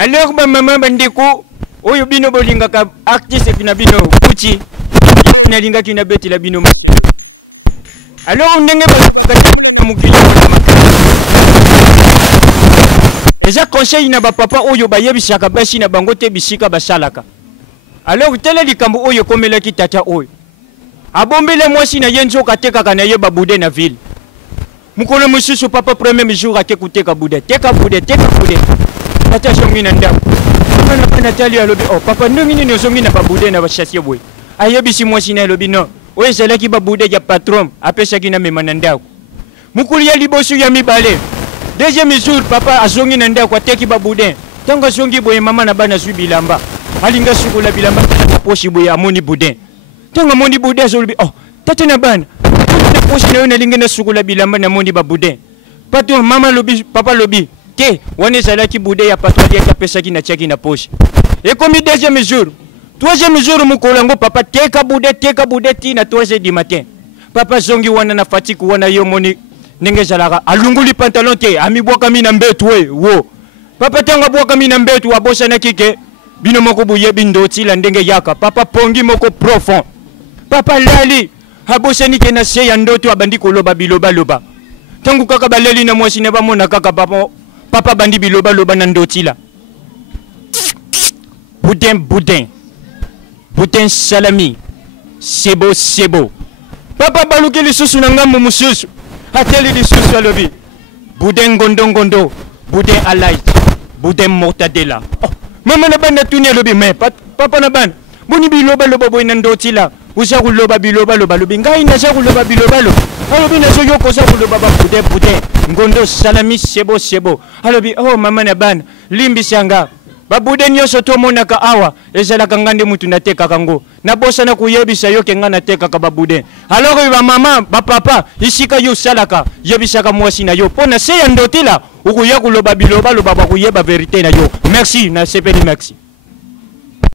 Alors ba mama bandeko oyo bino bolinga ka artiste kina bino kuchi na linga kina beti la bino. Alors ndenge ba mukili déjà conseil na ba papa oyo ba yebisaka bashi na bango te bisika basalaka. Alors tele likambo oyo komela ki tata oyo abombele mwasi na yenzo kateka kana yeba bude na ville. Mukolo mususu papa premier jour akekuteka bude teka bude tata songi na ndako na Nathalie alobi oh papa ndongi ni songi na babude na bashasiye boy ayebisi mwasi na alobi no oyo zelaki babude ya patron apesaki na mema na ndako. Mukulu ya liboso ya mibale deuxième jour papa azongi na ndako ateki babude tanga songi boy mama na bana zwi bilamba alinga sukula bilamba na poshi boy amoni bude tanga moni bude azolobi oh tata na bana na poshi na yo na linga na sukula bilamba na moni babude pato mama lobi papa lobi ke wane zalaki bude ya patron ya pesaki na chaki na poshi et comme deuxième jour troisième jour mukolango papa teka bude ti na 3h du matin papa zongi wana na fatiku wana yo moni ndenge zalaka alunguli pantalon te ami bwaka mina mbetu we wo papa tanga bwaka mina mbetu abosa na kike bino moko buye bindo tila ndenge yaka papa pongi moko profond papa lali abosa ni ke na se ya ndoto abandi koloba biloba loba tangu kaka baleli na mwasi ne bamona kaka papa bandi biloba loba na ndotila boudin salami sebo papa baluki lisusu na ngambo mususu ateli lisusu alobi boudin ngondo boudin alight boudin mortadela oh mama na bana tuni alobi me papa na bana boni biloba loba boy na ndotila uza kuloba biloba loba lobi ngai na za kuloba biloba loba alobi na zo yoko za kuloba ba boudin ngondo salami sebo alobi oh mama na bana limbi sanga babude nyoso to monaka awa ezalaka ngande mutu nateka kango na bosa na kuyebisa yoke ngana teka ka babude alors ba mama ba papa isika yo salaka yebisaka mwasi na yo pona se ya ndotila ukuya kuloba biloba loba ba kuyeba verite na yo merci na sepeli merci.